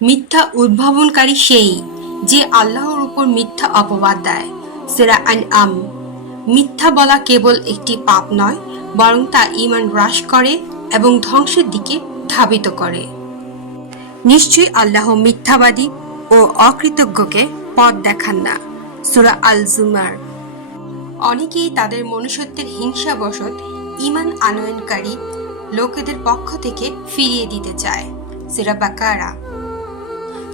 মিথ্যা উদ্ভাবনকারী সেই যে আল্লাহর উপর মিথ্যা অপবাদ দেয়। সূরা আনআম। মিথ্যা বলা কেবল একটি পাপ নয়, বরং তা ঈমান হ্রাস করে এবং ধ্বংসের দিকে ধাবিত করে। নিশ্চয়ই আল্লাহ মিথ্যাবাদী ও অকৃতজ্ঞকে পথ দেখান না। সূরা আল জুমার। অনেকেই তাদের মনুষ্যত্বের হিংসাবশত ঈমান আনয়নকারী লোকেদের পক্ষ থেকে ফিরিয়ে দিতে চায়। সূরা বাকারা।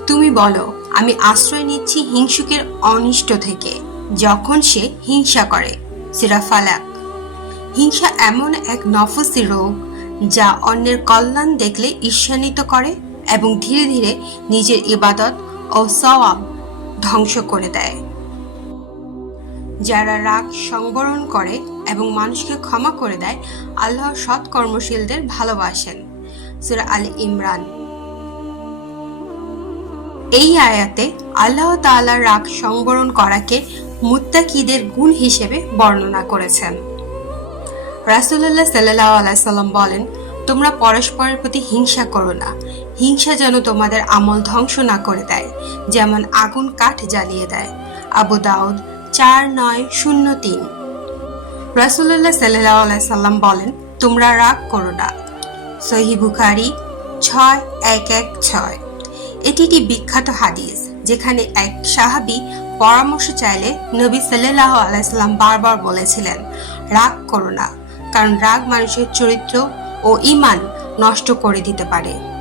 তুমি বলো, আমি আশ্রয় নিচ্ছি হিংসুকের অনিষ্ট থেকে যখন সে হিংসা করে। সূরা ফালাক। হিংসা এমন এক নফসি রোগ যা অন্যের কল্যাণ দেখলে ঈর্ষান্বিত করে এবং ধীরে ধীরে নিজের ইবাদত ও সওয়াব ধ্বংস করে দেয়। যারা রাগ সংবরণ করে এবং মানুষকে ক্ষমা করে দেয়, আল্লাহ সৎ কর্মশীলদের ভালোবাসেন। সূরা আল ইমরান। এই আয়াতে আল্লাহ তাআলা রাগ সংবরণ করাকে মুত্তাকিদের গুণ হিসেবে বর্ণনা করেছেন। রাসূলুল্লাহ সাল্লাল্লাহু আলাইহি সাল্লাম বলেন, তোমরা পরস্পরের প্রতি হিংসা করো না। হিংসা যেন তোমাদের আমল ধ্বংস না করে দেয়, যেমন আগুন কাঠ জ্বালিয়ে দেয়। আবু দাউদ 4903। রাসূলুল্লাহ সাল্লাল্লাহু আলাইহি সাল্লাম বলেন, তোমরা রাগ করো না। সহিহ বুখারী 6116। এটি একটি বিখ্যাত হাদিস যেখানে এক সাহাবী পরামর্শ চাইলে নবী সাল্লাল্লাহু আলাইহি সাল্লাম বারবার বলেছিলেন, রাগ করো না, কারণ রাগ মানুষের চরিত্র ও ঈমান নষ্ট করে দিতে পারে।